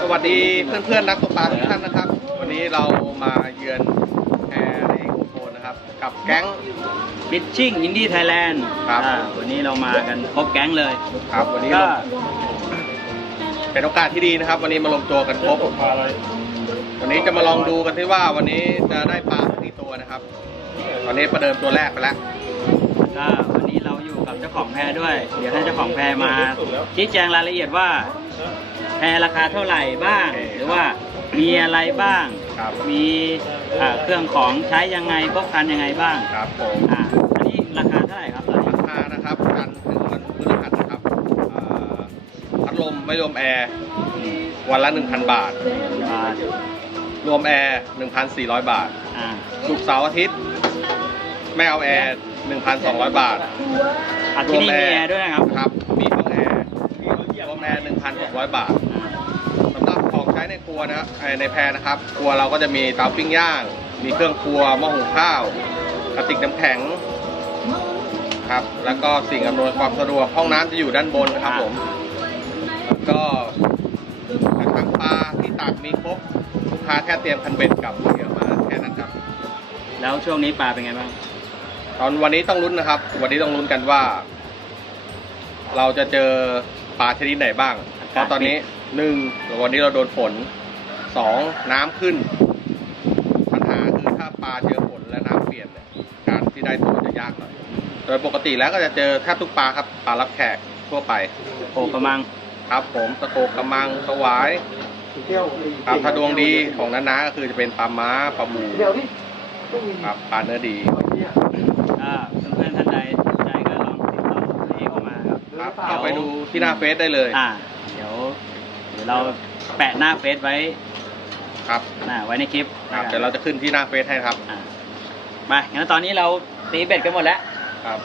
สวัสดีเพื่อนๆนักตกปลาทุกท่านนะครับ วันนี้เรามาเยือนแพในโกโฟนนะครับ กับแก๊ง ฟิชชิ่งอินดี้ไทยแลนด์ครับ วันนี้เรามากันครบแก๊งเลยครับวันนี้ก็เราเป็นโอกาสที่ดีนะครับ วันนี้มาลงตัวกันครบวันนี้จะมาลองดูกันที่ว่าวันนี้จะได้ปลากี่ตัวนะครับ ตอนนี้ประเดิมตัวแรกไปแล้วก็วันนี้เราอยู่กับเจ้าของแพรด้วย เดี๋ยวให้เจ้าของแพรมาชี้แจงรายละเอียดว่า แพรราคาเท่าไหร่บ้างโอเคหรือว่ามีอะไรบ้าง ครับมีอ่าเครื่องของใช้ยังไงพกพันยังไงบ้างครับผมอ่าอันนี้ราคาเท่าไหร่ครับตอนนี้ราคานะครับกันถึงวันพฤหัสนะครับอ่าพัดลมไม่รวมแอร์วันละ 1,000 บาทอ่ารวมแอร์1,400 บาทอ่าศุกร์เสาร์อาทิตย์ไม่เอาแอร์1,200 บาท อะที่นี่มีแอร์ด้วยนะครับ ครับ มีห้องแอร์รวมแอร์1,600 บาท วนะเอ่อในแพรนะครับ ครัวเราก็จะมีเตาปิ้งย่าง มีเครื่องครัวหม้อหุงข้าว กระติกน้ำแข็งครับ แล้วก็สิ่งอำนวยความสะดวกห้องน้ำจะอยู่ด้านบนนะครับผมแล้วก็กระชังปลาที่ตักมีครบลูกค้าแค่เตรียมคันเบ็ดกับเหยื่อมาแค่นั้นครับ แล้วช่วงนี้ปลาเป็นไงบ้าง ตอนวันนี้ต้องลุ้นนะครับ วันนี้ต้องลุ้นกันว่า เราจะเจอปลาชนิดไหนบ้าง เพราะตอนนี้หนึ่งวันนี้เราโดนฝน สองน้ำขึ้น ปัญหาคือถ้าปลาเจอฝนและน้ำเปลี่ยนเนี่ยการที่ได้ตัวจะยากหน่อยโดยปกติแล้วก็จะเจอแทบทุกปลาครับปลารับแขกทั่วไปโอกระมังครับผมตะโกกกระมังสวายครับถ้าดวงดีของน้านาก็คือจะเป็นปลาม้าปลาบูครับปลาเนื้อดีถ้าเพื่อนๆท่านใดสนใจก็ลองติดต่อเอกเข้ามาครับครับเอาไปดูที่หน้าเฟซได้เลย อ่า เดี๋ยวเดี๋ยวเราแปะหน้าเฟซไว้ ครับน่ะไว้ในคลิปครับเดี๋ยวเราจะขึ้นที่หน้าเฟซให้ครับอ่าไปงั้นตอนนี้เราตีเบ็ดกันหมดแล้ว ครับ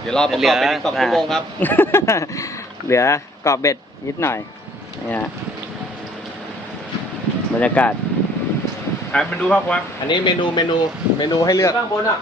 เดี๋ยวรอประกอบเป็นอีกสองชั่วโมงครับ เหลือกรอบเบ็ดนิดหน่อยเนี่ยบรรยากาศครับมันดูภาพความอันนี้เมนูเมนูเมนูให้เลือกข้างบนอะ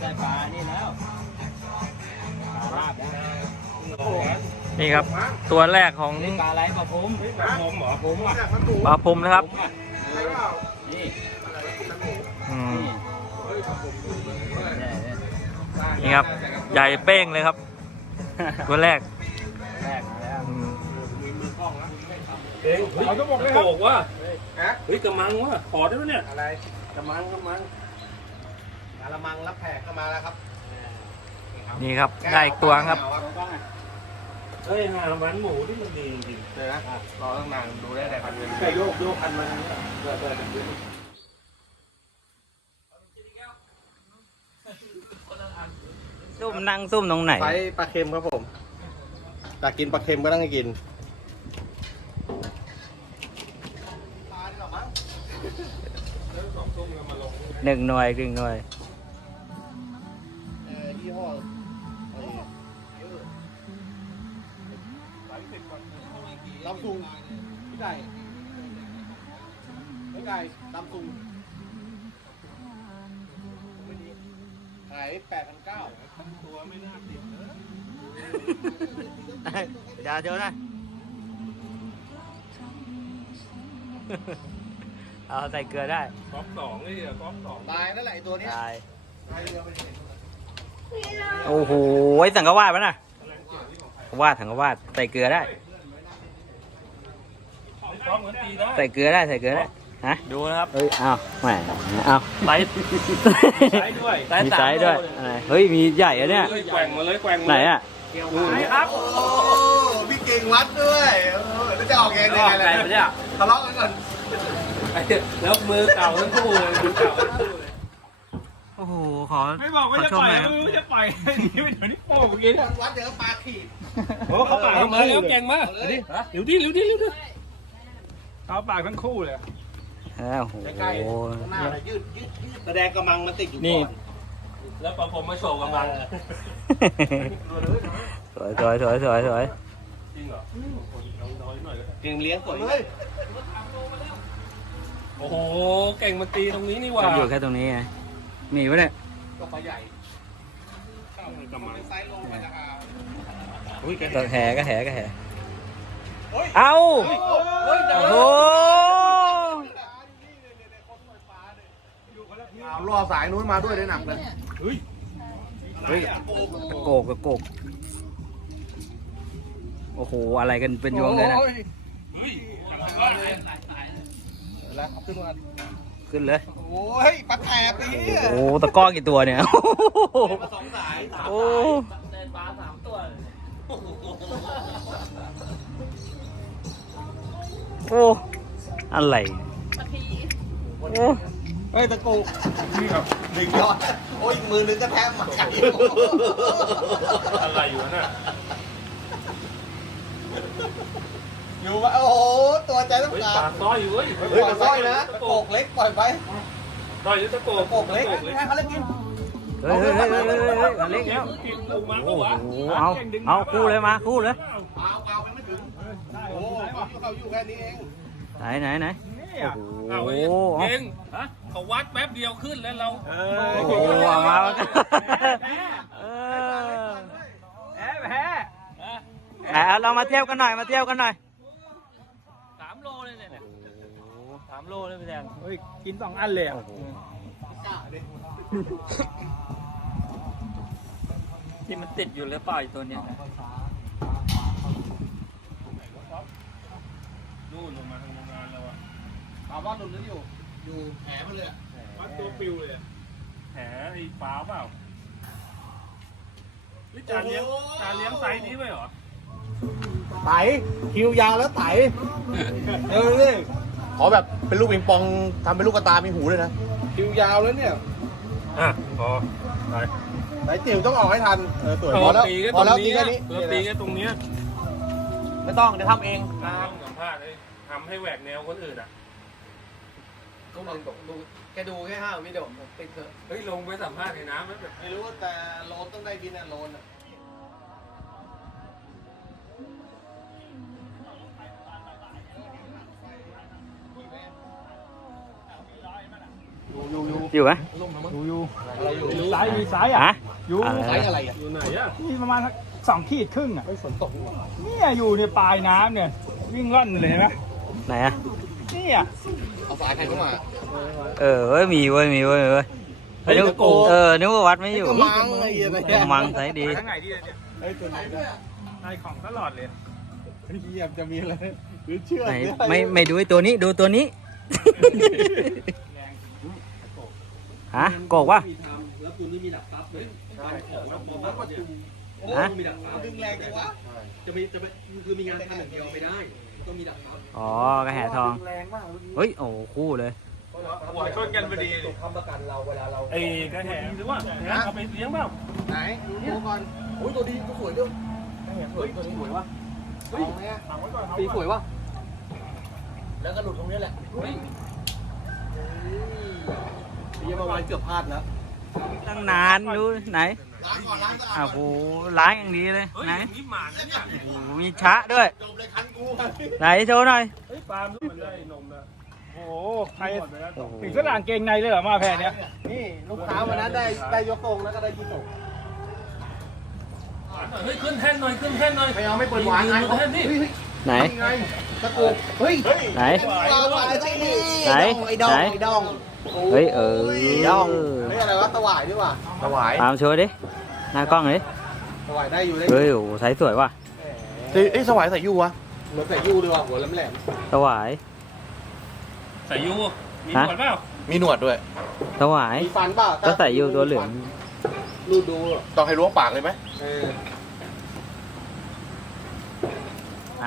ได้ปลานี่แล้วปลาลาบนะนี่ครับ ตัวแรกของนี่ปลาอะไรปลาพุมปลาพุมเหรอพุมอะปลาพรมนะครับพุมอะนี่อืมนี่นี่ครับ ใหญ่เป้งเลยครับ ตัวแรกแรกมา แล้วอืมเฮ้ยเขาต้องบอกเลยครับว่าเฮ้ยกระมังว่ะขอได้ไหมเนี่ยอะไรกระมังกระมังกระมังรับแขกเข้ามาแล้วครับนี่ครับ ได้อีกตัวครับต้องอะเฮ้ยหามันหมูที่มันดีจริงเดี๋ยวนะรอตั้งนานดูได้แต่พันเงินๆไก่โยกโยกพันมันเกิดเกิดซุ่มนั่งซุ่มตรงไหนไซส์ปลาเค็มครับผมอยากกินปลาเค็มก็ต้องให้กิน หนึ่งหน่วยหนึ่งหน่วยลำซุงพี่ไก่พี่ไก่ลำซุงขายแปดพันเก้าตัวไม่น่าติดนะอย่าเจอนะ เอาใส่เกลือได้ก๊อกสองนี่อะก๊อกสองตายนั่นแหละไอ้ตัวเนี้ยตายตายเรือไปเห็นโอ้โหสังกวาดปะน่ะวาดสังกวาดใส่เกลือได้ ก๊อกเหมือนตีได้ใส่เกลือได้ใส่เกลือได้ฮะดูนะครับเอ้ยเอาแหมเอาไซส์ใช้ด้วยมีไซส์ด้วยอะไรเฮ้ยมีใหญ่อะเนี่ยเฮ้ยแกว่งมาเลยแกว่งมาไหนเลยอะครับโอ้พี่เก่งวัดด้วยเออแล้วจะออกยังไงยังไงล่ะทะเลาะกันก่อน แล้วมือเก่าทั้งคู่เลยมือเก่าทั้งคู่เลยโอ้โห ขอไม่บอกว่าจะขชปล่อยหน่ครับมือจะปล่อยนี่เป็นเดี๋ยวนี้โป้เมื่อกี้วัดเดี๋ยวปลาขีดโอ้เขาปากมาแล้วแกงมาเดี๋ยวดิเดี๋ยวดิเดี๋ยวดิเขาปากทั้งคู่เลยโอ้โหใกล้ๆหน้ายืดยืดยืดแสดงกำลังมันติดอยู่นี่ก่อนแล้วปลาผมมาโชว์กำลังสวยสวยสวยสวยสวยจริงเหรอเอาน้อยหน่อยก็ได้เก่งเลี้ยงสวยเลย โอ้โห เก่งมันตีตรงนี้นี่หว่ามันอยู่แค่ตรงนี้ไงมีปะเนี่ยก็ปลาใหญ่เข้ามือกำมังเป็นไซส์ลงไปราคาอุ้ยแกก็แห่ก็แห่ก็แห่เฮ้ยเอาเฮ้ยโอ้โหเอาล่อสายนู้นมาด้วยได้หนักเลยเฮ้ยเฮ้ยตะโกกตะโกกโอ้โห อะไรกันเป็นยวงเลยนะ โอ้เฮ้ยทำไมวะเลยแล้วขึ้นมาขึ้นเลย โอ้ยปลาแถบปีโอ้โหตะกร้อกี่ตัวเนี่ย มาสองสายสามโอ้ สายปลาสามตัวโอ้อะไรโอ้เฮ้ยตะกูนี่ครับดึงยอด โอ้ยมือนึงก็แทบมาไก่ อะไรอยู่น่ะอยู่ ว่าโอ้โหตัวใจต้องเฮ้ยการปากต้อยอยู่เว้ยเฮ้ยปล่อยสร้อยนะตะโกกเล็กปล่อยไปต้อยหรือตะโกตะโกกเล็กให้เขาเล็กกินเฮ้ยเฮ้ยเฮ้ยเฮ้ยเฮ้ยเฮ้ยอันเล็กแล้แล้ววกินลูกมันโอ้ปะโหวะเอาเอาคู่เลยมาคู่เลยเปล่าเปล่ามันไม่ถึงโอ้เขาอยู่เขาอยู่แค่นี้เองไหนไหนไหนโอ้เอาโหเองเขาวัดแป๊บเดียวขึ้นแล้วเราโอ้โหเอามาแล้วกันเออแพ้แพ้เอาเรามาเที่ยวกันหน่อยมาเที่ยวกันหน่อยามโลเลยพี่แดงเฮ้ยกินสองอันเลยอะที่มันติดอยู่เลยเปล่าไอ้ตัวเนี้ยนู่นลงมาทางโรงงานเราอะถามว่าหนุนนึกอยู่ อยู่แผลมันเลยอะวัดตัวปิวเลยแผลไอ้ฟ้าเปล่านี่จานเลี้ยงจานเลี้ยงไซส์นี้ไว้เหรอ ไตคิวยาวแล้วไตเออนี่ ขอแบบเป็นลูกปิงปองทำเป็นลูกกระตามีหูเลยนะคิวยาวแล้วเนี่ยอะพอไปไตจิ๋วต้องออกให้ทันเออสวยพอแล้วตีแค่พอแล้วตรงตีนี้แค่นี้เราตีแค่ตรงเนี้ยไม่ต้องเดี๋ยวทำเองต้องสัมภาษณ์ให้ทำให้แหวกแนวคนอื่นอะก็ลองดูแกดูแค่ห้าวิดีโอผมติดเถอะเฮ้ยลงไปสัมภาษณ์ในน้ำมันแบบไม่รู้แต่โลนต้องได้บินอะโลนอะ อยู่อยู่อยู่ไหมอยู่อยู่อะไรอยู่ซ้ายมีซ้ายอะฮะอยู่ไซส์อะไรอะอยู่ไหนอะนี่ประมาณสองขีดครึ่งอะเฮ้ยฝนตกนี่หว่าเนี่ยอยู่ในปลายน้ำเนี่ย วิ่งร่อนเลยเห็นไหมไหนอะเนี่ยเอาสายใครเข้ามา เออเว้ยมีเว้ยมีเว้ยมีเว้ยเฮ้ยนึกตะโกเออนึกว่าวัดไม่อยู่กระมังไอ้เหี้ยอะไรกเนี่ยระมังใส่ดีทั้งไหนดีเนี่ยเฮ้ยตัวไหนเนี่ยได้ของตลอดเลยเหี้ยจะมีอะไรหรือเชื่อไหนหรืออะรไม่ไม่ดูไอ้ตัวนี้ดูตัวนี้ ฮะโกกวะมีทำแล้วคุณไม่มีดับปั๊บเลยใช่ผมว่าผมว่าฮะมีดักฟ้าดึงแรงจังวะจะมีจะไม่คือมีงานทำอย่างเดียวไม่ได้มันต้องมีดักฟ้าอ๋อกระแหทองแรงมากเมื่อกี้เฮ้ยโอ้คู่เลยหัวชนกันพอดีตกค้ำประกันเราเวลาเราไอ้กระแหงหรือว่าเอาไปเลี้ยงเปล่าไหนดูตัวก่อนโอ้ยตัวดีตัวสวยด้วยเฮ้ยตัวนี้สวยวะเฮ้ยสีสวยวะแล้วก็หลุดตรงนี้แหละเฮ้ ยนี่ประมาณเกือบพลาดแล้วตั้งนานดูไหนล้างก่อนล้างก่อนอ้าวโหล้างอย่างดีเลยเฮ้ยไหนอย่างนี้หมานะเนี่ยโอ้โหมีชะด้วยจบเลยคันกูไหนโชว์หน่อยเฮ้ยปาล์มมันได้นมแล้วโอ้โหใครหมดไปแล้วสองถึงสลางเกงในเลยเหรอมาแพรเนี้ยนี่ลูกค้าวันนั้นได้ได้ยกทรงแล้วก็ได้ยี่ส่งเฮ้ยขึ้นแท่นหน่อยขึ้นแท่นหน่อยไม่เอาไม่เปิดวางไงไงแท่นนี่ไหนไงตะโกนเฮ้ยไหนเราวางที่นี่ไหน ไอ้ดองไหนไอ้ดอง เฮ้ยเออดองเฮ้ยอะไรวะตะหวายดีกว่าตะหวายตามโชว์ดิ หน้ากล้องดิตะหวายได้อยู่ได้เฮ้ยโอ้โหไซส์สวยว่ะเอ้ยสวายใส่ยูวะเหมือนใส่ยูเลยว่ะหัวแหลมถวายใส่ยูมีหฮะนวดเปล่ามีหนวดด้วยถวายมีฟันเปล่าก็ใส่อยู่ตัวเหลืองรูดดูต้องให้ล้วงปากเลยไหมเออไหน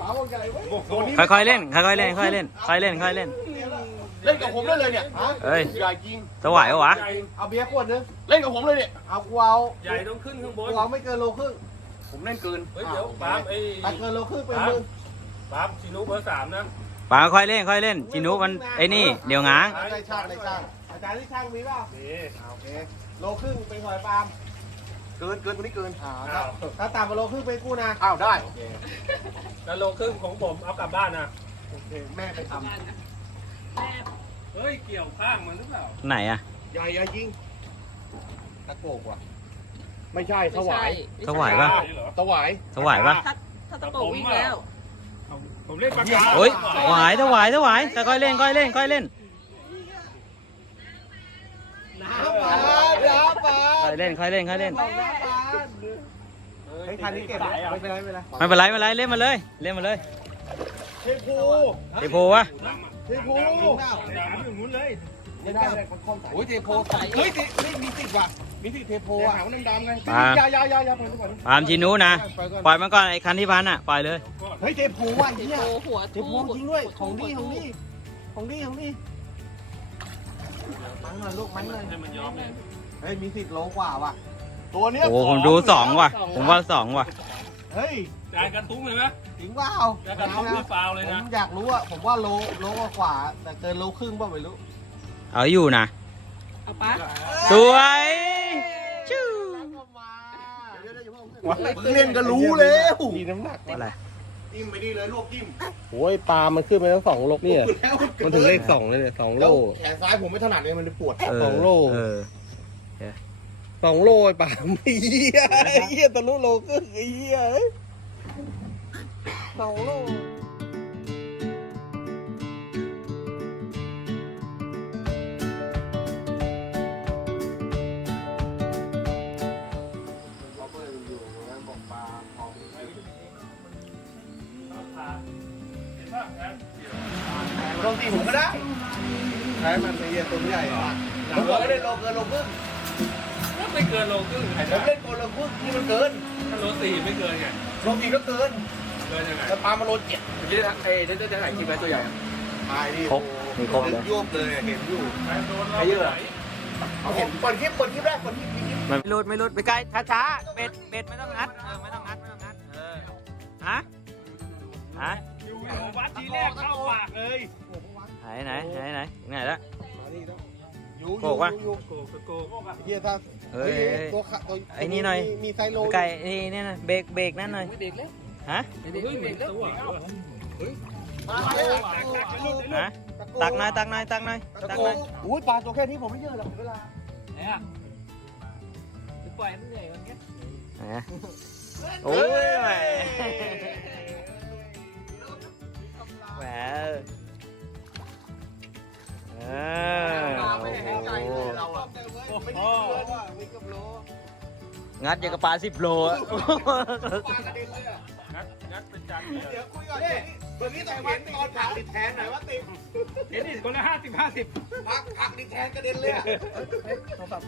ปากวงใหญ่เว้ยค่อยๆเล่น ค่อยๆเล่น ค่อยๆเล่น ค่อยๆเล่น ค่อยๆเล่น เล่นกับผมได้เลยเนี่ยฮะเฮ้ยใหญ่จริงถวายปะวะ ใหญ่เอาเบียร์ขวดนึงเล่นกับผมเลยเนี่ยเอากูเอาใหญ่ต้องขึ้นข้างบนกูเอาไม่เกินโลครึ่งผมเล่นเกินเฮ้ยเดี๋ยวปาล์มไอ้ถ้าเกินโลครึ่งเป็นมึงปาล์มชินุเบอร์สามนะปาค่อยเล่นค่อยเล่นจินุมันไอ้นี่เดี๋ยวง้างได้ช่างได้ช่างอาจารย์ที่ช่างมีเปล่านี่โอเคโลครึ่งเป็นหอยปาล์มเกินเกินคนนี้เกินอ่าอ้าวถ้าต่ำกว่าโลครึ่งเป็นกู้นะอ้าวได้แล้วโลครึ่งของผมเอากลับบ้านนะโอเคแม่ไปท เฮ้ย เกี่ยวข้างมันหรือเปล่า ไหนอะำใหญ่อะยิงตะโกกว่ะไม่ใช่ถวายถวายปะนี่เหรอถวายถวายปะถ้าตะโกกวิ่งแล้ว ผมเล่นปากกาโอ้ยถวายถวายถวายค่อยๆเล่นค่อยๆเล่นค่อยๆเล่นน้ำปลาน้ำปลาค่อยเล่นค่อยเล่นค่อยเล่นน้ำปลาเฮ้ยทันนี้เก็บเลยไม่เป็นไรไม่เป็นไรไม่เป็นไรไม่เป็นไรเล่นมาเลย เล่นมาเลยเทพูเดโพวะ เทพูถามอยู่นู้นเลยไม่ได้โอ้ยเทโพใส่เฮ้ยติเฮ้ยมีติดว่ะมีติดเทโพอะขาวดำๆไงปาล์มยายายายาปล่อยก่อนปาล์มจินุนะ ปล่อยมันก่อนไอ้คันที่พันอะปล่อยเลย เฮ้ยเทโพว่ะเทเหี้ยโพหัวเทโพจริงด้วย ของดีของดีของดีของดีมั้งหน่อยลูกมั้งหน่อยให้มันยอมเลยเฮ้ยมีสิทธิ์โลกว่าว่ะ ตัวเนี้ยโอ้ผมดูสองว่ะ ผมว่าสองว่ะ เฮ้ย จ่ายกระตุ้งเลยไหมจริงเปล่าจ่ายกระตุ้งที่ฟาวเลยผนะมอยากรู้อะผมว่าโลโลกว่าๆแต่เกินโลครึ่งป่ะไม่รู้เอาอยู่นะ เอาปะสวยชู้เล่นก็รู้แล้วมีน้ำหนักอะไรจิ้มไปดีเลยลวกจิ้มโอ้ยปลามันขึ้นไปทั้งสองโลนี่มันถึงเลขสองเลยเนี่ยสองโลแขนซ้ายผมไม่ถนัดเลยมันปวดเออสองโลเออสองโลไอ้ปลาไม่เหี้ยไอ้เหี้ยตะลุโล ครึ่งไอ้เหี้ยเอ้ยสองโลลงตีผมก็ได้ใช้มันไอ้เหี้ยตัวใหญ่อะผมบอกไม่ได้โลเกินโลครึ่งไม่เกินโลครึ่งผมเล่นโกนโลครึ่งที่มันเกินถ้าโลสี่ไม่เกินไงโลตีก็เกิน เกินยังไงแต่ปลามาโลเจ็ดเมื่อกี้เอ้ยได้ได้ได้ถ่ายคลิปไว้ตัวใหญ่ตายดิครบมีครบเลย ยวบเลยเห็นอยู่โดนเราเยอะเอาเห็นเปิดคลิปเปิดคลิปแรกเปิดคลิปคลิปไม่รุดไม่รุดไปไกลช้าๆเบ็ดเบ็ดไม่ต้องงัดเออไม่ต้องงัดไม่ต้องงัดเออฮะฮะอยู่วัดทีแรกเข้าปากเลยไหนไหนไหนไหนไหนละ อยู่โกกวะ อยู่โกโกโกเฮียถ้าเฮ้ย ตัวขาตัวไอ้นี่หน่อย มีไซโลไปไกลนี่นี่นะเบรกเบรกนั่นหน่อยไม่เบรกแล้ว ฮะไม่เบรกไม่เบรกแล้วมาเนี่ยฮะตักหน่อยตักหน่อยตักหน่อยตะตักโกหน่อยอุ้ยปลาตัวแค่นี้ผมไม่เยอะหรอกเวลาเนี่ยไปปล่อยมันเหนื่อยมันเงี้ยไหนอะโอ้ยแหมแหมเออไม่ได้ให้ใจเลยเราอะไม่ได้เกินว่ะมีกับโลงัดอย่างกับปลาสิบโลอะปลากระเด็นเลยอะงัดงัด เป็นจานเดี๋ยวคุยก่อนเบอร์นี้แต่วัดตอนผักติดแทนหน่อยว่าติดเห็นดิคนละห้าสิบห้าสิบผักผักติดแทนกระเด็นเลยอะ โทรศัพท์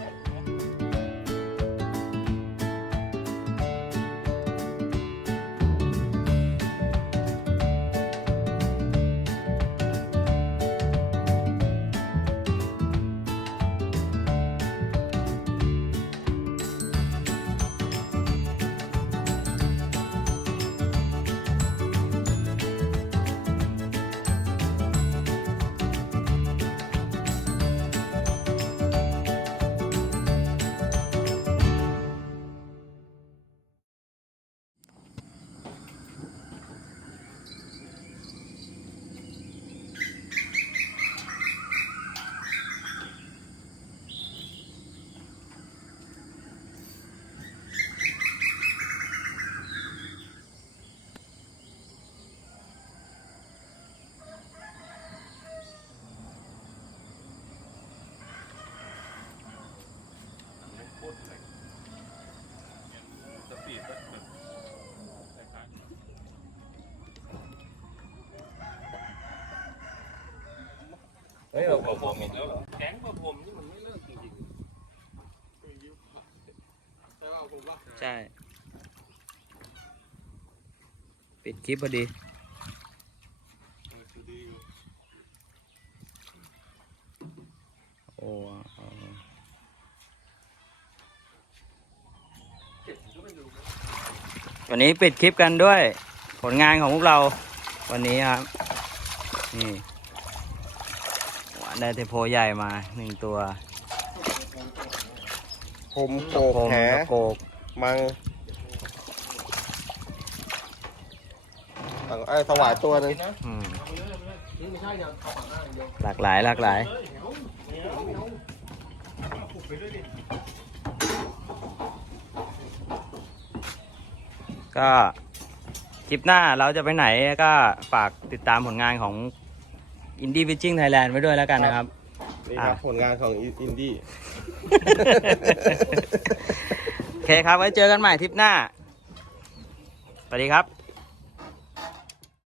เฮ้ยเราเอาผมอีกแล้วเหรอแก๊งประผมนี่มันไม่เลิกจริงใช่ ปิดคลิปพอดี โอ้เอาวันนี้ปิดคลิปกันด้วย ผลงานของพวกเราวันนี้ครับนี่ ได้เทโพใหญ่มาหนึ่งตัวผมโกกโคมแหตะโกกมังไอ้ยถวายตัวหนึงอืมนี่ไม่ใช่เนี่ยเอาฝั่งหน้าอย่างเดียวหลากหลายหลากหลาย ก็คลิปหน้าเราจะไปไหนก็ฝากติดตามผลงานของ Indie Fishing Thailand ไว้ด้วยแล้วกันนะครับ นี่ครับอะผลงานของอินดี้ โอเคครับ ไว้เจอกันใหม่ทริปหน้า สวัสดีครับ